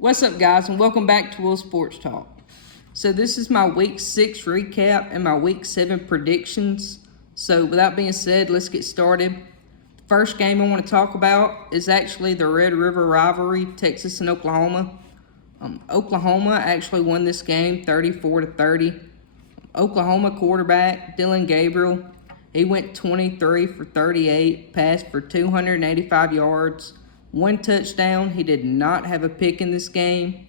What's up, guys, and welcome back to Will Sports Talk. So this is my Week 6 recap and my Week 7 predictions. So without being said, let's get started. The first game I want to talk about is actually the Red River rivalry, Texas and Oklahoma. Oklahoma actually won this game 34-30. Oklahoma quarterback Dillon Gabriel, he went 23 for 38, passed for 285 yards, 1 touchdown. He did not have a pick in this game.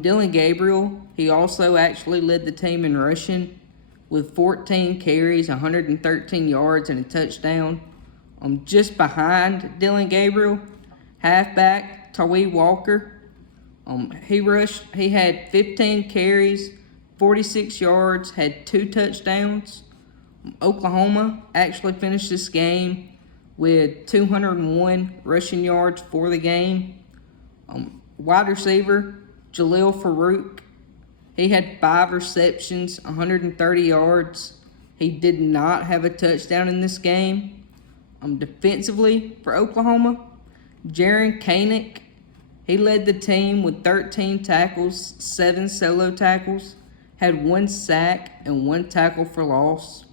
Dillon Gabriel, he also actually led the team in rushing with 14 carries, 113 yards, and a touchdown. Just behind Dillon Gabriel, halfback Tawee Walker, he had 15 carries, 46 yards, had 2 touchdowns. Oklahoma actually finished this game with 201 rushing yards for the game. Wide receiver Jalil Farouk, he had 5 receptions, 130 yards. He did not have a touchdown in this game. Defensively for Oklahoma, Jaron Kanak, he led the team with 13 tackles, 7 solo tackles, had 1 sack and 1 tackle for loss.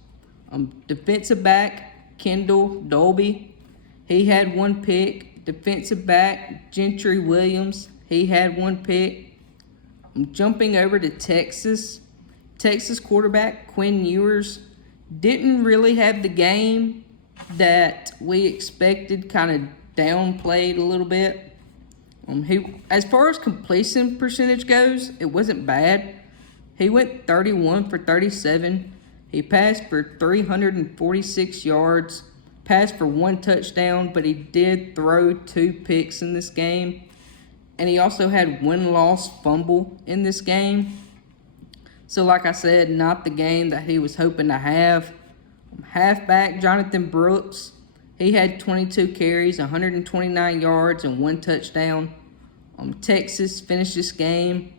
Defensive back Kendall Dolby, he had 1 pick. Defensive back Gentry Williams, he had 1 pick. Jumping over to Texas quarterback Quinn Ewers didn't really have the game that we expected, kind of downplayed a little bit. As far as completion percentage goes, it wasn't bad. He went 31 for 37. He passed for 346 yards, passed for 1 touchdown, but he did throw 2 picks in this game. And he also had 1 lost fumble in this game. So like I said, not the game that he was hoping to have. Halfback Jonathan Brooks, he had 22 carries, 129 yards, and 1 touchdown. Texas finished this game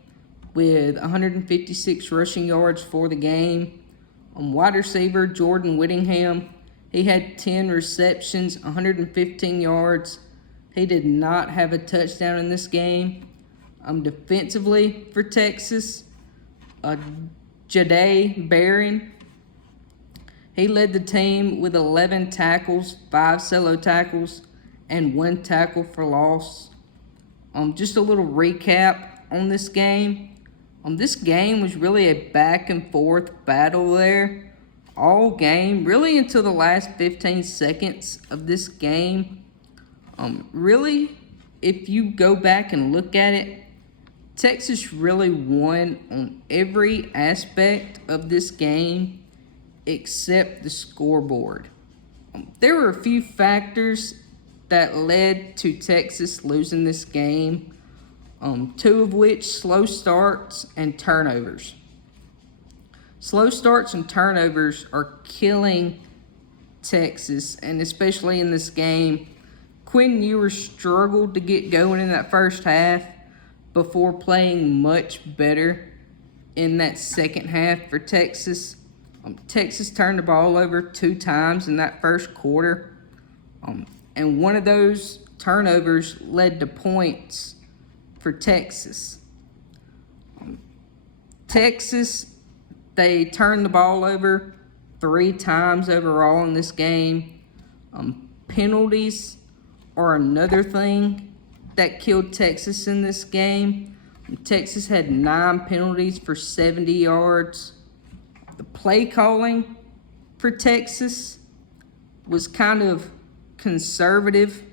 with 156 rushing yards for the game. Wide receiver Jordan Whittingham, he had 10 receptions, 115 yards. He did not have a touchdown in this game. Defensively for Texas, Jahdae Barron, he led the team with 11 tackles, 5 solo tackles, and 1 tackle for loss. Just a little recap on this game. This game was really a back and forth battle there all game, really until the last 15 seconds of this game. Really, if you go back and look at it, Texas really won on every aspect of this game except the scoreboard. There were a few factors that led to Texas losing this game. 2 of which slow starts and turnovers. Slow starts and turnovers are killing Texas, and especially in this game. Quinn Ewers struggled to get going in that first half before playing much better in that second half for Texas. Texas turned the ball over 2 times in that first quarter, and one of those turnovers led to points for Texas. Texas, they turned the ball over 3 times overall in this game. Penalties are another thing that killed Texas in this game. Texas had 9 penalties for 70 yards. The play calling for Texas was kind of conservative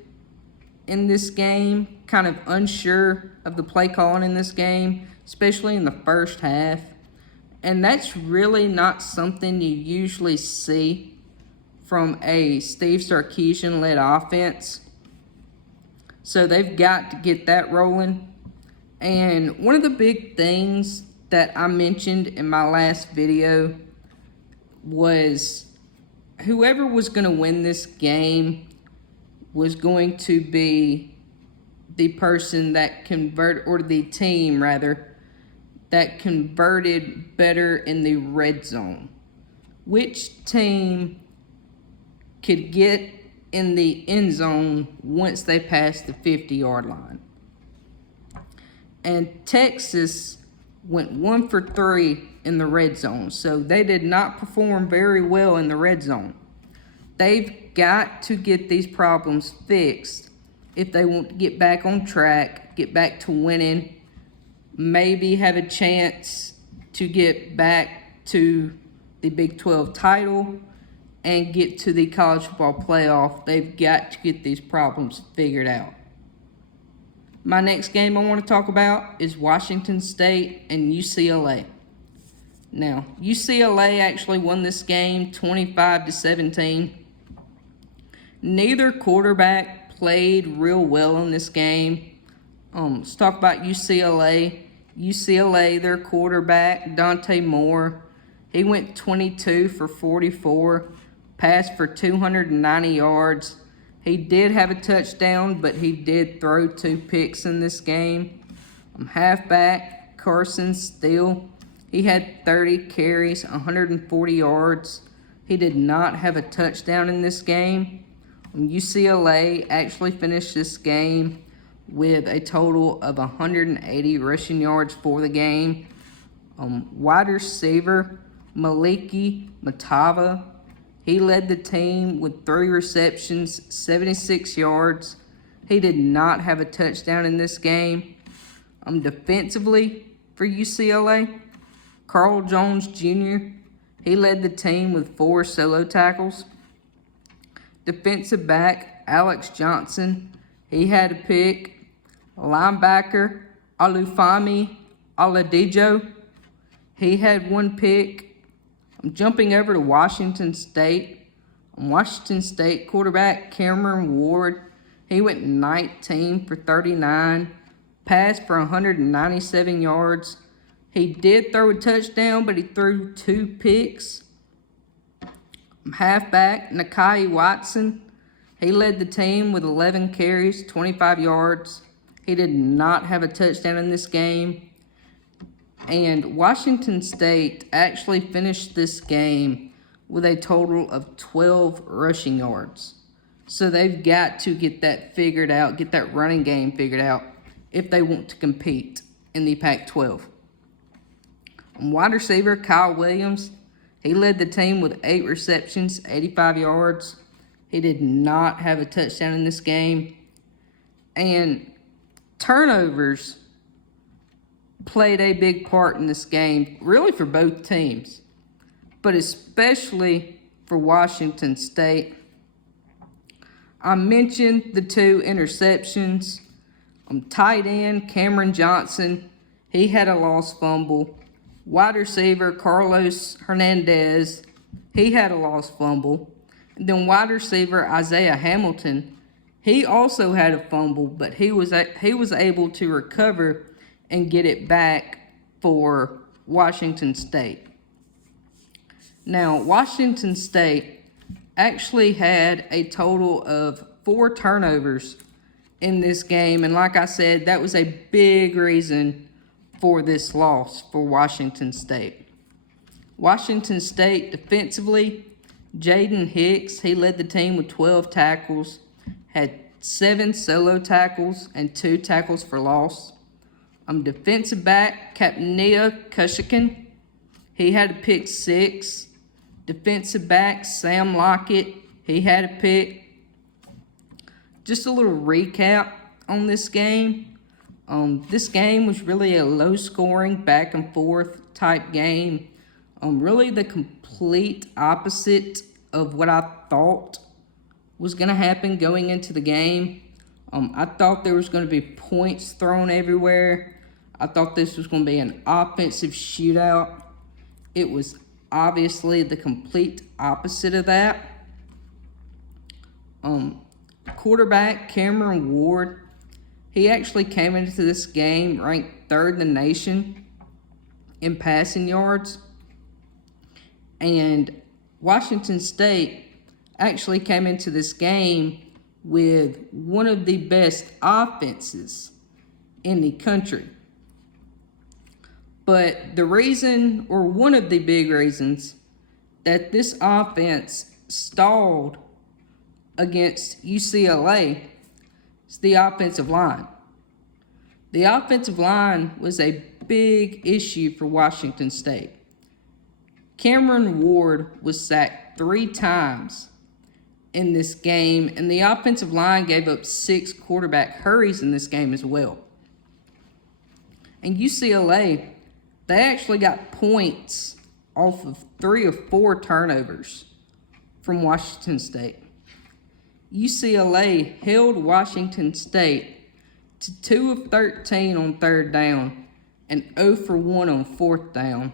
in this game, kind of unsure of the play calling in this game, especially in the first half. And that's really not something you usually see from a Steve Sarkisian-led offense. So they've got to get that rolling. And one of the big things that I mentioned in my last video was whoever was going to win this game was going to be the person that or the team rather, that converted better in the red zone. Which team could get in the end zone once they passed the 50-yard line? And Texas went 1 for 3 in the red zone. So they did not perform very well in the red zone. They've got to get these problems fixed if they want to get back on track, get back to winning, maybe have a chance to get back to the Big 12 title and get to the college football playoff. They've got to get these problems figured out. My next game I want to talk about is Washington State and UCLA. Now, UCLA actually won this game 25-17. Neither quarterback played real well in this game. Let's talk about UCLA. UCLA, their quarterback, Dante Moore, he went 22 for 44, passed for 290 yards. He did have a touchdown, but he did throw 2 picks in this game. Halfback, Carson Steele, he had 30 carries, 140 yards. He did not have a touchdown in this game. UCLA actually finished this game with a total of 180 rushing yards for the game. Wide receiver Maliki Matava, he led the team with 3 receptions, 76 yards. He did not have a touchdown in this game. Defensively for UCLA, Carl Jones Jr., he led the team with 4 solo tackles. Defensive back Alex Johnson, he had a pick. Linebacker Olufemi Oladijo, he had 1 pick. I'm jumping over to Washington State. Washington State quarterback Cameron Ward, he went 19 for 39, passed for 197 yards. He did throw a touchdown, but he threw 2 picks. Halfback Nakai Watson, he led the team with 11 carries, 25 yards. He did not have a touchdown in this game. And Washington State actually finished this game with a total of 12 rushing yards. So they've got to get that figured out, get that running game figured out if they want to compete in the Pac-12. Wide receiver Kyle Williams, he led the team with 8 receptions, 85 yards. He did not have a touchdown in this game. And turnovers played a big part in this game, really for both teams, but especially for Washington State. I mentioned the 2 interceptions. Tight end Cameron Johnson, he had a lost fumble. Wide receiver Carlos Hernandez, he had a lost fumble. And then wide receiver Isaiah Hamilton, he also had a fumble, but he was able to recover and get it back for Washington State. Now, Washington State actually had a total of 4 turnovers in this game, and like I said, that was a big reason for this loss for Washington State. Washington State defensively, Jaden Hicks, he led the team with 12 tackles, had 7 solo tackles and 2 tackles for loss. Defensive back Kapnia Kushikin, he had a pick 6. Defensive back Sam Lockett, he had a pick. Just a little recap on this game. This game was really a low-scoring, back-and-forth type game. Really the complete opposite of what I thought was going to happen going into the game. I thought there was going to be points thrown everywhere. I thought this was going to be an offensive shootout. It was obviously the complete opposite of that. Quarterback Cameron Ward, he actually came into this game ranked 3rd in the nation in passing yards. And Washington State actually came into this game with one of the best offenses in the country. But the reason, or one of the big reasons, that this offense stalled against UCLA is the offensive line. The offensive line was a big issue for Washington State. Cameron Ward was sacked 3 times in this game, and the offensive line gave up 6 quarterback hurries in this game as well. And UCLA, they actually got points off of 3 of 4 turnovers from Washington State. UCLA held Washington State to 2 of 13 on 3rd down and 0 for 1 on 4th down,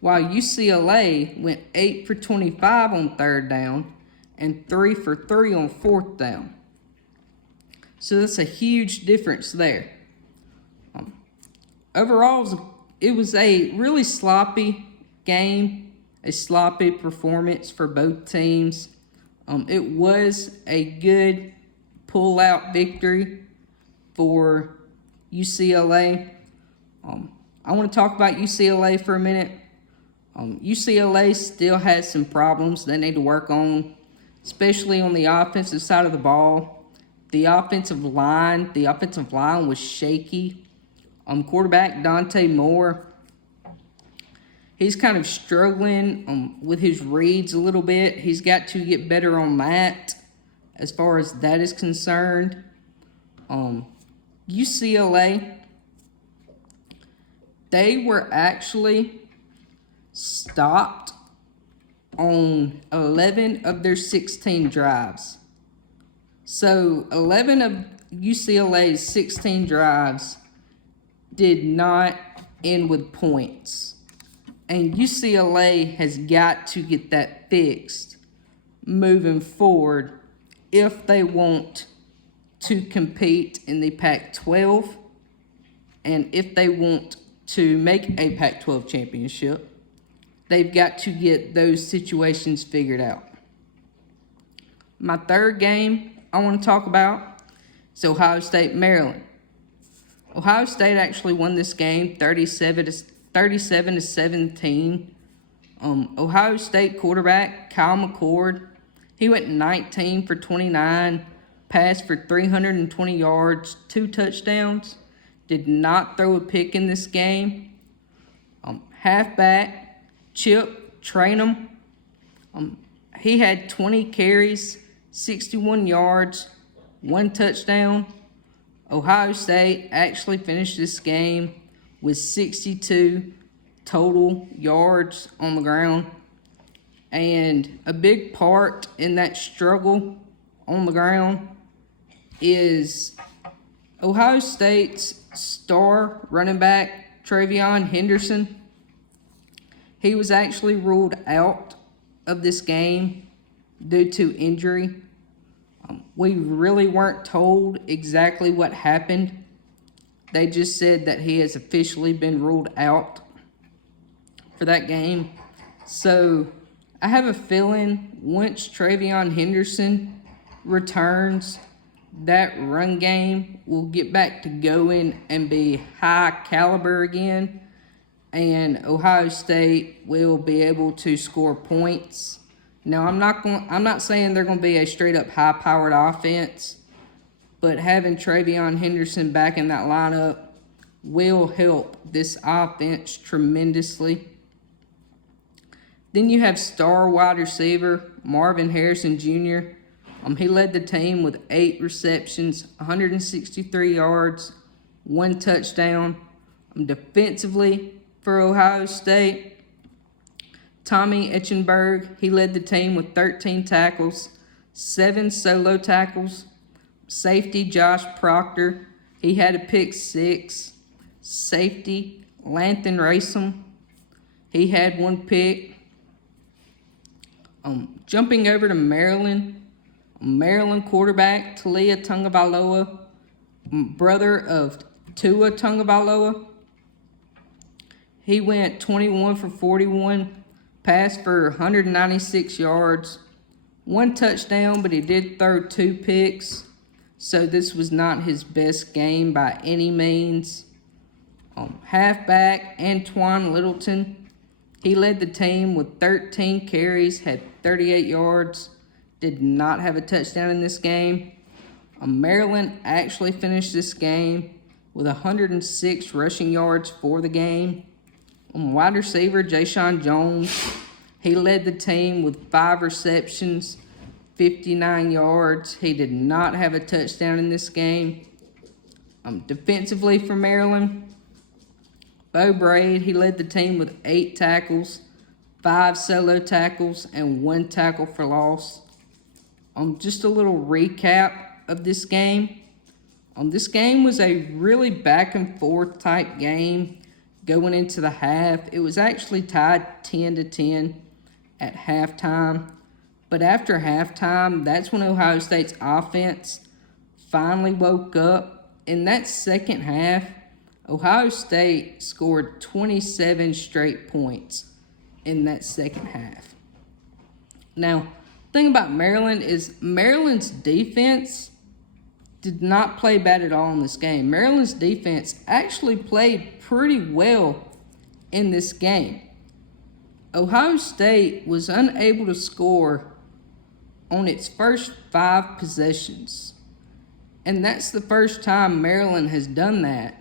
while UCLA went 8 for 25 on 3rd down and 3 for 3 on 4th down. So that's a huge difference there. Overall, it was a really sloppy game, a sloppy performance for both teams. It was a good pull-out victory for UCLA. I want to talk about UCLA for a minute. UCLA still has some problems they need to work on, especially on the offensive side of the ball. The offensive line was shaky. Quarterback Dante Moore, he's kind of struggling with his reads a little bit. He's got to get better on that as far as that is concerned. UCLA, they were actually stopped on 11 of their 16 drives. So 11 of UCLA's 16 drives did not end with points. And UCLA has got to get that fixed moving forward if they want to compete in the Pac-12 and if they want to make a Pac-12 championship. They've got to get those situations figured out. My third game I want to talk about is Ohio State, Maryland. Ohio State actually won this game 37 to 17. Ohio State quarterback Kyle McCord, he went 19 for 29, passed for 320 yards, 2 touchdowns, did not throw a pick in this game. Halfback Chip Trayanum, he had 20 carries, 61 yards, 1 touchdown. Ohio State actually finished this game with 62 total yards on the ground. And a big part in that struggle on the ground is Ohio State's star running back, Travion Henderson. He was actually ruled out of this game due to injury. We really weren't told exactly what happened. They just said that he has officially been ruled out for that game. So I have a feeling once Travion Henderson returns, that run game will get back to going and be high caliber again. And Ohio State will be able to score points. Now, I'm not saying they're going to be a straight-up high-powered offense, but having Travion Henderson back in that lineup will help this offense tremendously. Then you have star wide receiver Marvin Harrison Jr. He led the team with 8 receptions, 163 yards, 1 touchdown. Defensively for Ohio State, Tommy Eichenberg, he led the team with 13 tackles, 7 solo tackles. Safety Josh Proctor, he had a pick 6. Safety Lathan Racem, he had 1 pick. Jumping over to Maryland quarterback Taulia Tagovailoa, brother of Tua Tagovailoa, he went 21 for 41. Passed for 196 yards, 1 touchdown, but he did throw 2 picks. So this was not his best game by any means. Halfback Antoine Littleton, he led the team with 13 carries, had 38 yards, did not have a touchdown in this game. Maryland actually finished this game with 106 rushing yards for the game. Wide receiver Jayshon Jones, he led the team with 5 receptions, 59 yards. He did not have a touchdown in this game. Defensively for Maryland, Bo Braid, he led the team with 8 tackles, 5 solo tackles, and 1 tackle for loss. Just a little recap of this game. This game was a really back and forth type game going into the half. It was actually tied 10-10 at halftime. But after halftime, that's when Ohio State's offense finally woke up. In that second half, Ohio State scored 27 straight points in that second half. Now, the thing about Maryland is Maryland's defense did not play bad at all in this game. Maryland's defense actually played pretty well in this game. Ohio State was unable to score on its first 5 possessions. And that's the first time Maryland has done that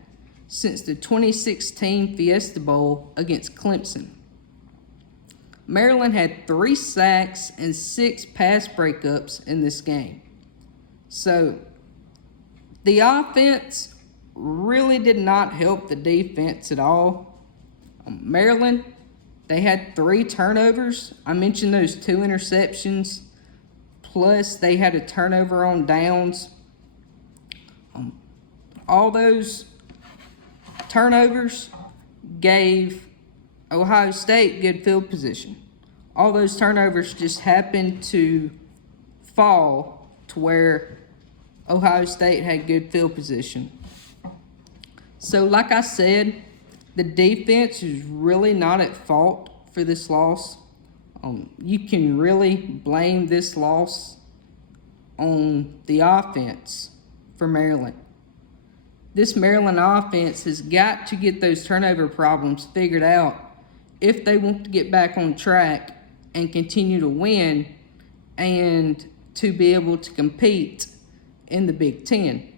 since the 2016 Fiesta Bowl against Clemson. Maryland had 3 sacks and 6 pass breakups in this game. So the offense really did not help the defense at all. Maryland, they had 3 turnovers. I mentioned those 2 interceptions. Plus, they had a turnover on downs. All those turnovers gave Ohio State good field position. All those turnovers just happened to fall to where Ohio State had good field position. So like I said, the defense is really not at fault for this loss. You can really blame this loss on the offense for Maryland. This Maryland offense has got to get those turnover problems figured out if they want to get back on track and continue to win and to be able to compete in the Big Ten.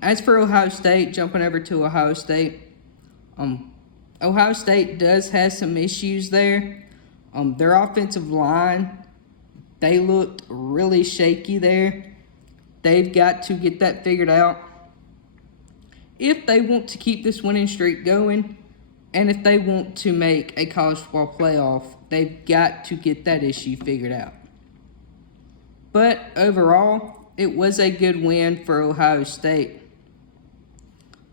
As for Ohio State, jumping over to Ohio State, Ohio State does have some issues there. Their offensive line, they looked really shaky there. They've got to get that figured out if they want to keep this winning streak going, and if they want to make a college football playoff, they've got to get that issue figured out. But overall, it was a good win for Ohio State.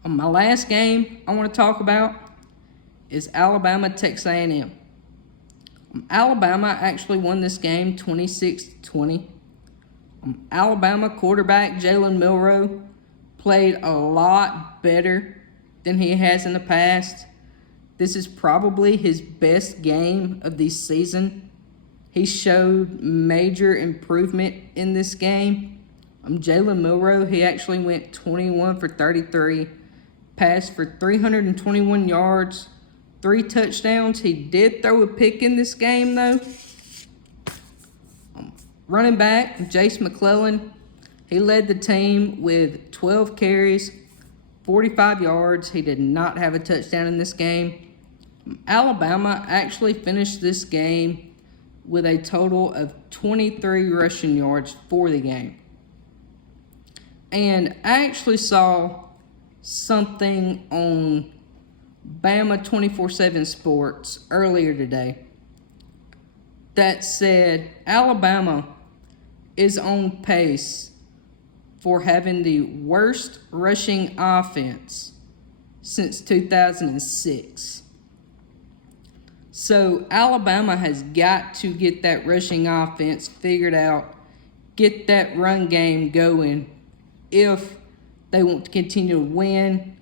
My last game I want to talk about is Alabama-Texas A&M. Alabama actually won this game 26-20. Alabama quarterback Jalen Milroe played a lot better than he has in the past. This is probably his best game of the season. He showed major improvement in this game. Jalen Milroe, he actually went 21 for 33, passed for 321 yards, 3 touchdowns. He did throw a pick in this game, though. Running back, Jace McClellan, he led the team with 12 carries, 45 yards. He did not have a touchdown in this game. Alabama actually finished this game with a total of 23 rushing yards for the game. And I actually saw something on Bama 24/7 Sports earlier today that said Alabama is on pace for having the worst rushing offense since 2006. So Alabama has got to get that rushing offense figured out, get that run game going if they want to continue to win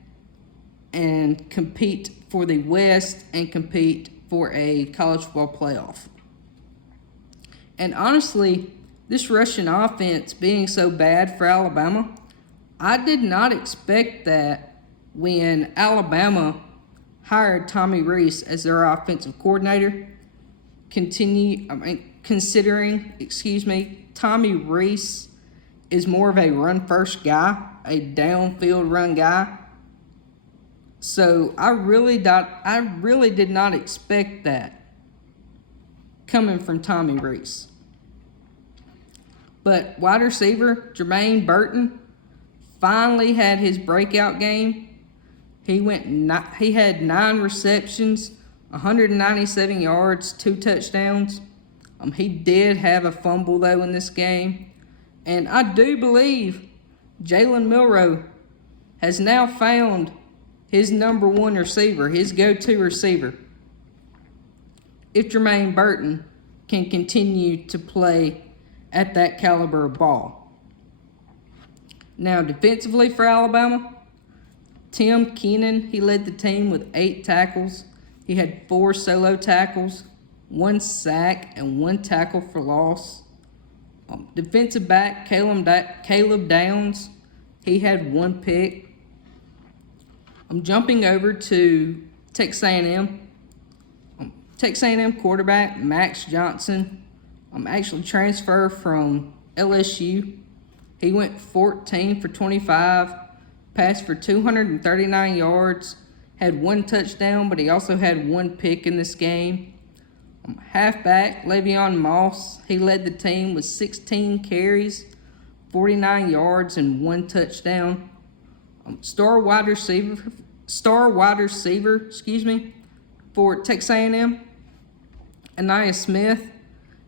and compete for the West and compete for a college football playoff. And honestly, this rushing offense being so bad for Alabama, I did not expect that when Alabama hired Tommy Rees as their offensive coordinator. Considering Tommy Rees is more of a run-first guy, a downfield run guy. So I really did not expect that coming from Tommy Rees. But wide receiver Jermaine Burton finally had his breakout game. He had 9 receptions, 197 yards, 2 touchdowns. He did have a fumble though in this game. And I do believe Jalen Milroe has now found his number 1 receiver, his go-to receiver, if Jermaine Burton can continue to play at that caliber of ball. Now, defensively for Alabama, Tim Keenan, he led the team with 8 tackles. He had 4 solo tackles, 1 sack, and 1 tackle for loss. Defensive back Caleb Downs, he had 1 pick. I'm jumping over to Texas A&M. Texas A&M quarterback Max Johnson, actually transferred from LSU. He went 14 for 25, passed for 239 yards, had 1 touchdown, but he also had 1 pick in this game. Halfback Le'Veon Moss, he led the team with 16 carries, 49 yards, and 1 touchdown. Star wide receiver, for Texas A&M, Anaya Smith,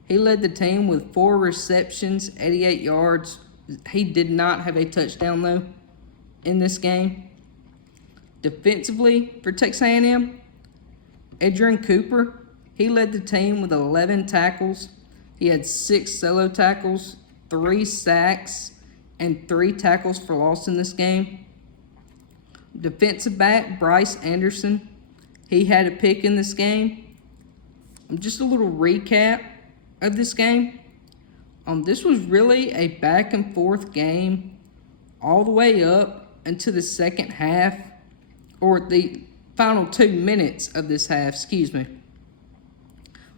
he led the team with 4 receptions, 88 yards. He did not have a touchdown though in this game. Defensively for Texas A&M, Adrian Cooper, he led the team with 11 tackles. He had 6 solo tackles, 3 sacks, and 3 tackles for loss in this game. Defensive back Bryce Anderson, he had a pick in this game. Just a little recap of this game. This was really a back and forth game all the way up into the second half, or the final 2 minutes of this half,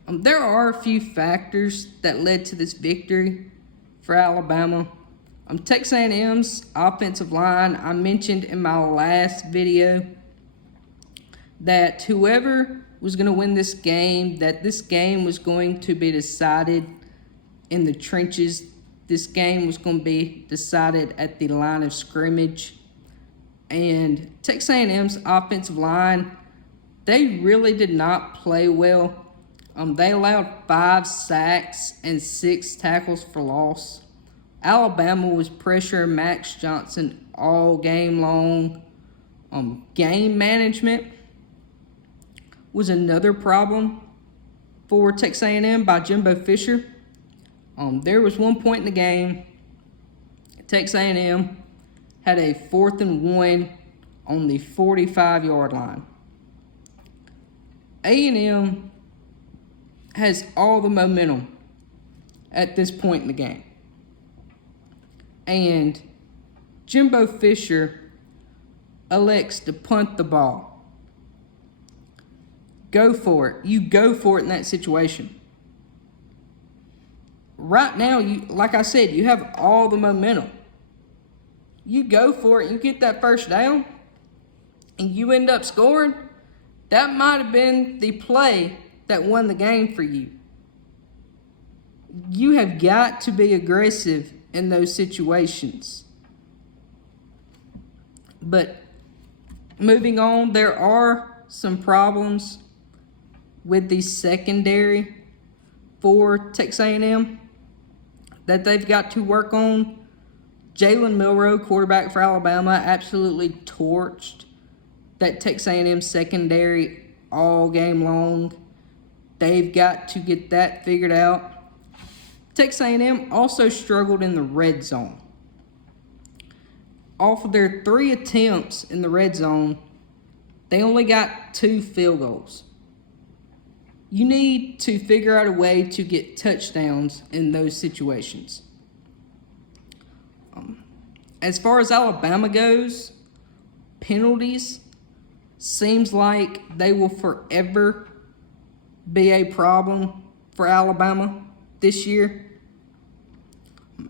There are a few factors that led to this victory for Alabama. Texas A&M's offensive line, I mentioned in my last video that whoever was going to win this game, that this game was going to be decided in the trenches. This game was going to be decided at the line of scrimmage. And Texas A&M's offensive line, they really did not play well. They allowed 5 sacks and 6 tackles for loss. Alabama was pressuring Max Johnson all game long. Game management was another problem for Texas A&M by Jimbo Fisher. There was one point in the game, Texas A&M had a 4th and 1 on the 45-yard line. A&M has all the momentum at this point in the game. And Jimbo Fisher elects to punt the ball. Go for it. You go for it in that situation. Right now, like I said, you have all the momentum. You go for it, you get that first down, and you end up scoring. That might have been the play that won the game for you. You have got to be aggressive in those situations. But moving on, there are some problems with the secondary for Texas A&M that they've got to work on. Jalen Milroe, quarterback for Alabama, absolutely torched that Texas A&M secondary all game long. They've got to get that figured out. Texas A&M also struggled in the red zone. Off of their 3 attempts in the red zone, they only got 2 field goals. You need to figure out a way to get touchdowns in those situations. As far as Alabama goes, penalties seems like they will forever be a problem for Alabama this year.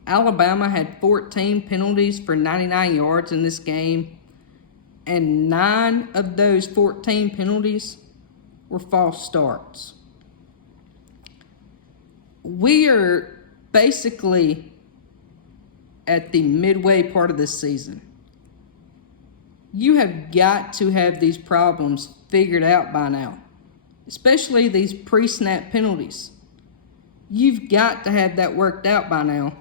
Alabama had 14 penalties for 99 yards in this game, and 9 of those 14 penalties were false starts. We are basically at the midway part of this season. You have got to have these problems figured out by now, especially these pre-snap penalties. You've got to have that worked out by now,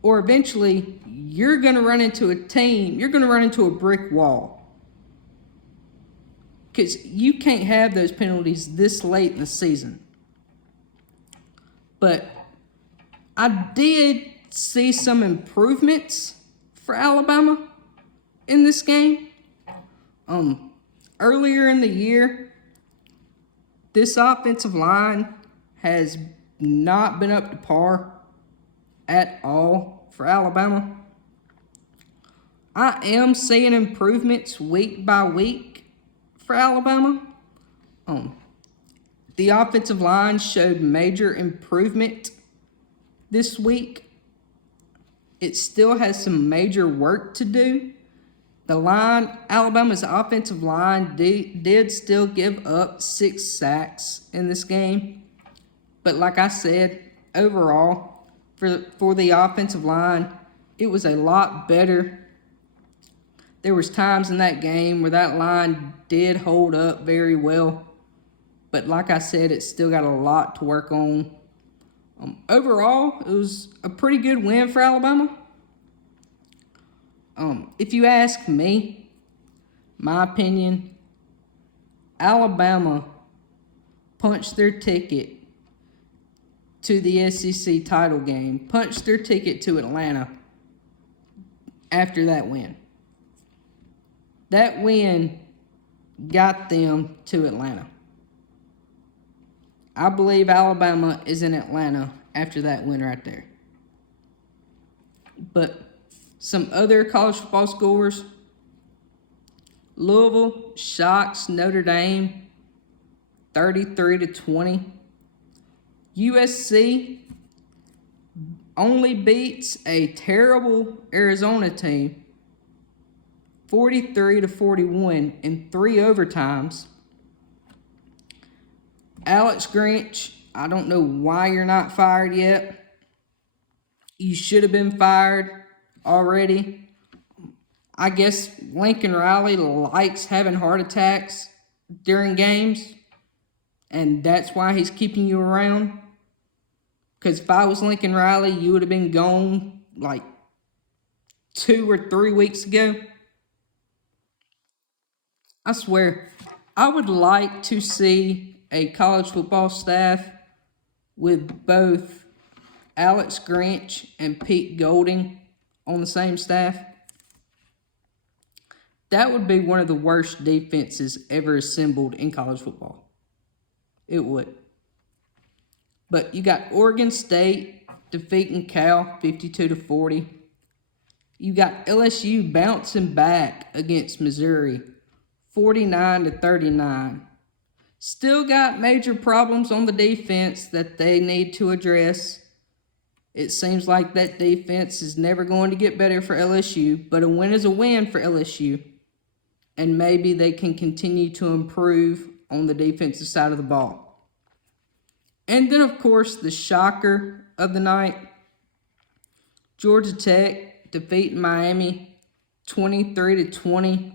or eventually you're going to run into a brick wall. Because you can't have those penalties this late in the season. But I did see some improvements for Alabama in this game. Earlier in the year, this offensive line has not been up to par at all for Alabama. I am seeing improvements week by week for Alabama. The offensive line showed major improvement this week. It still has some major work to do. Alabama's offensive line did still give up 6 sacks in this game. But like I said, overall, for the offensive line, it was a lot better. There was times in that game where that line did hold up very well. But like I said, it's still got a lot to work on. Overall, it was a pretty good win for Alabama. If you ask me, my opinion, Alabama punched their ticket to the SEC title game, punched their ticket to Atlanta after that win. That win got them to Atlanta. I believe Alabama is in Atlanta after that win right there. But some other college football scores: Louisville shocks Notre Dame 33-20. USC only beats a terrible Arizona team 43-41 in 3 overtimes. Alex Grinch, I don't know why you're not fired yet. You should have been fired already. I guess Lincoln Riley likes having heart attacks during games, and that's why he's keeping you around. Because if I was Lincoln Riley, you would have been gone like 2 or 3 weeks ago. I swear, I would like to see a college football staff with both Alex Grinch and Pete Golding on the same staff. That would be one of the worst defenses ever assembled in college football. It would. But you got Oregon State defeating Cal 52-40. You got LSU bouncing back against Missouri 49-39. Still got major problems on the defense that they need to address. It seems like that defense is never going to get better for LSU, but a win is a win for LSU. And maybe they can continue to improve on the defensive side of the ball. And then, of course, the shocker of the night: Georgia Tech defeating Miami 23-20.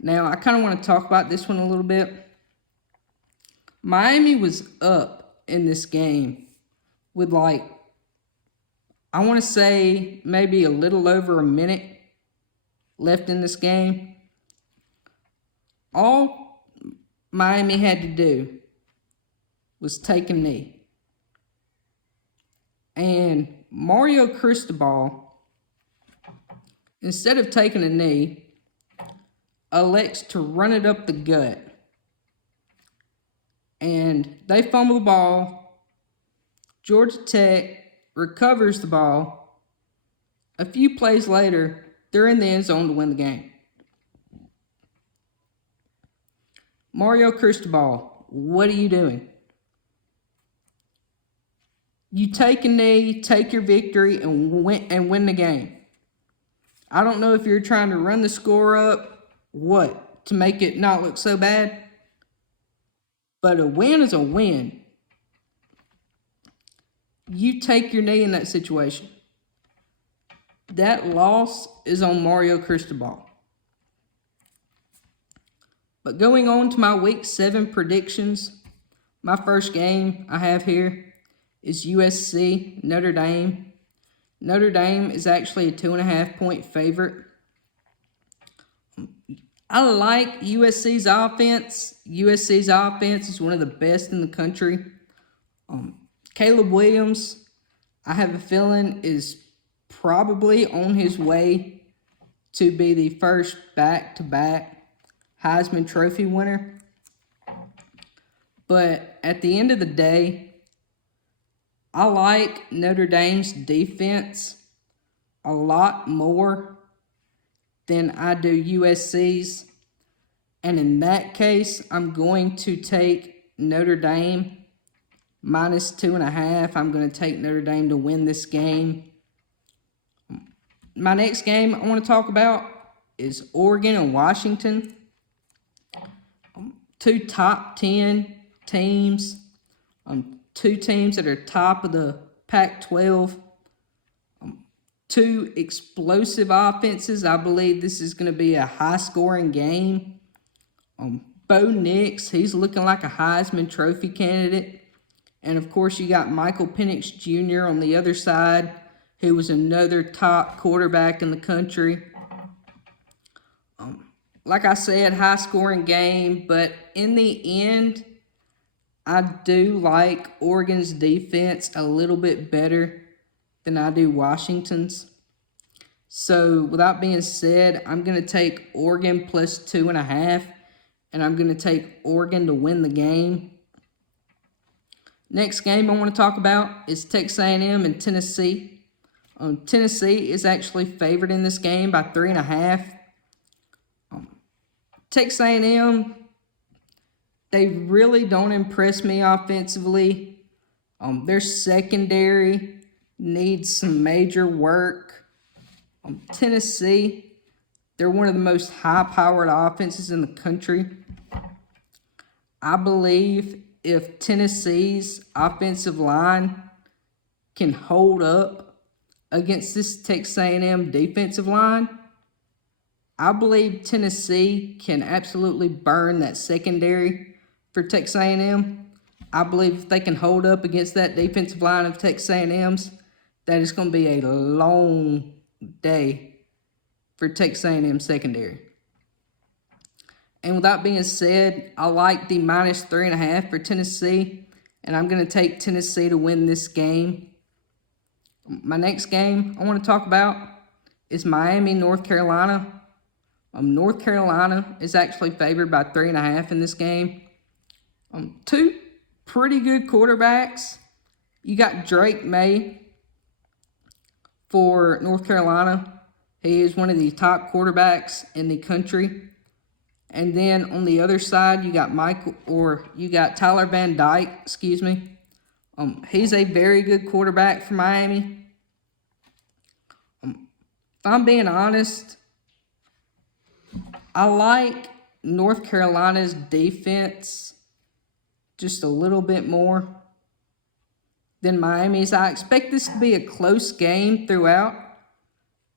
Now, I kind of want to talk about this one a little bit. Miami was up in this game with I want to say maybe a little over a minute left in this game. All Miami had to do was take a knee. And Mario Cristobal, instead of taking a knee, elects to run it up the gut. And they fumble the ball. Georgia Tech recovers the ball. A few plays later, they're in the end zone to win the game. Mario Cristobal, what are you doing? You take a knee, take your victory, and win the game. I don't know if you're trying to run the score up, to make it not look so bad. But a win is a win. You take your knee in that situation. That loss is on Mario Cristobal. But going on to my Week 7 predictions, my first game I have here is USC Notre Dame. Notre Dame is actually a 2.5-point favorite. I like USC's offense. USC's offense is one of the best in the country. Caleb Williams, I have a feeling, is probably on his way to be the first back-to-back Heisman Trophy winner. But at the end of the day, I like Notre Dame's defense a lot more than I do USC's. And in that case, I'm going to take Notre Dame minus 2.5. I'm going to take Notre Dame to win this game. My next game I want to talk about is Oregon and Washington. Two top 10 teams. Two teams that are top of the Pac-12. Two explosive offenses. I believe this is going to be a high-scoring game. Bo Nix, he's looking like a Heisman Trophy candidate. And, of course, you got Michael Penix Jr. on the other side, who was another top quarterback in the country. Like I said, high-scoring game. But in the end, I do like Oregon's defense a little bit better than I do Washington's. So, with that being said, I'm going to take Oregon plus 2.5. And I'm going to take Oregon to win the game. Next game I want to talk about is Texas A&M and Tennessee. Tennessee is actually favored in this game by 3.5. Texas A&M, they really don't impress me offensively. Their secondary needs some major work. Tennessee, they're one of the most high-powered offenses in the country. I believe if Tennessee's offensive line can hold up against this Texas A&M defensive line, I believe Tennessee can absolutely burn that secondary for Texas A&M. I believe if they can hold up against that defensive line of Texas A&M's, that is going to be a long day for Texas A&M secondary. And with that being said, I like the minus 3.5 for Tennessee, and I'm going to take Tennessee to win this game. My next game I want to talk about is Miami, North Carolina. North Carolina is actually favored by 3.5 in this game. Two pretty good quarterbacks. You got Drake May for North Carolina. He is one of the top quarterbacks in the country. And then on the other side, you got Tyler Van Dyke, he's a very good quarterback for Miami. If I'm being honest, I like North Carolina's defense just a little bit more than Miami's. I expect this to be a close game throughout.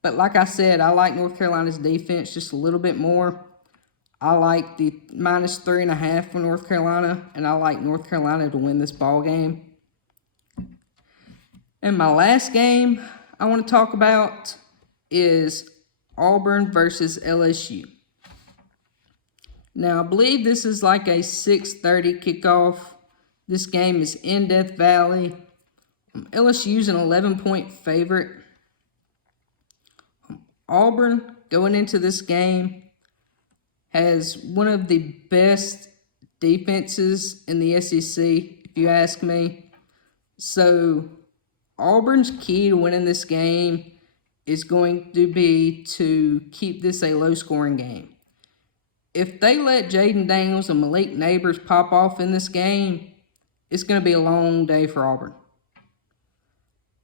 But like I said, I like North Carolina's defense just a little bit more. I like the minus 3.5 for North Carolina, and I like North Carolina to win this ball game. And my last game I want to talk about is Auburn versus LSU. Now, I believe this is like a 6:30 kickoff. This game is in Death Valley. LSU's an 11-point favorite. Auburn, going into this game, has one of the best defenses in the SEC, if you ask me. So, Auburn's key to winning this game is going to be to keep this a low-scoring game. If they let Jaden Daniels and Malik Neighbors pop off in this game, it's going to be a long day for Auburn.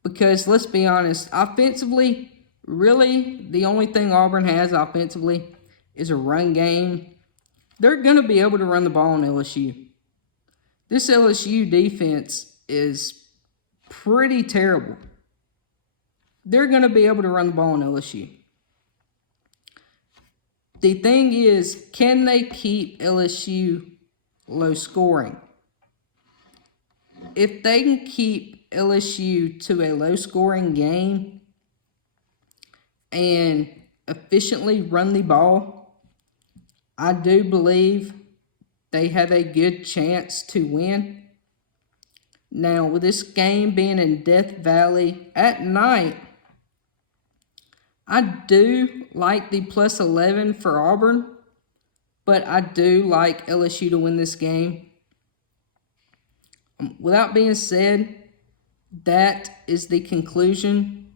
Because let's be honest, offensively, really the only thing Auburn has offensively is a run game. They're going to be able to run the ball on LSU. This LSU defense is pretty terrible. They're going to be able to run the ball on LSU. The thing is, can they keep LSU low scoring? If they can keep LSU to a low scoring game and efficiently run the ball, I do believe they have a good chance to win. Now, with this game being in Death Valley at night, I do like the plus 11 for Auburn, but I do like LSU to win this game. Without being said, that is the conclusion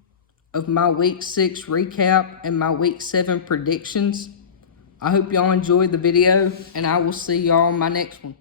of my Week 6 recap and my Week 7 predictions. I hope y'all enjoyed the video, and I will see y'all in my next one.